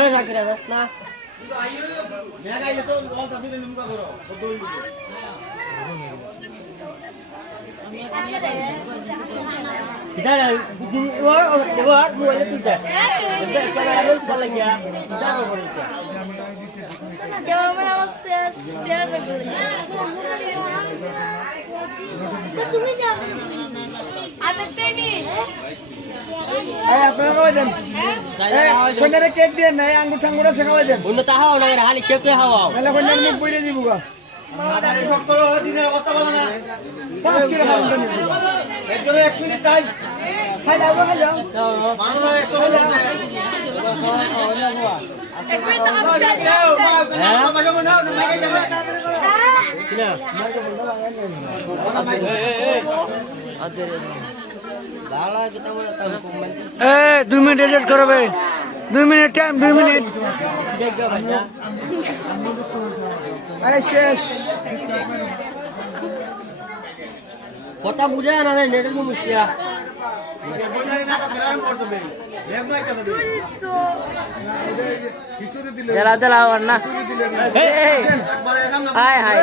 এই রাখরে বাস না Kita buat boleh tidak? Kalau ada salah ya, kita boleh tidak? Jangan mana share begini. Tunggu jangan. Ada teni. আপনারা খাওয়াই দেন কন্যারে cake দিয়ে নাই আঙ্গুর ঠাঙ্গুর আছে খাওয়াই দেন বন্ধু তা হাও না খালি কেক হাওয়াও তাহলে কন্যার মুখ বইরে দিব গা মাদারে শক্ত হলো দিনের অবস্থা ভালো না 5 কিলো খাওয়ান দেন একজনে 1 মিনিট টাইম খাই দাও খাই দাও ভালো না একটু হলো ए 2 मिनट एडिट करो भाई 2 मिनट टाइम 2 मिनट अरे शेष কথা বুঝা না নেটের সমস্যা जरा जरा वरना हाय हाय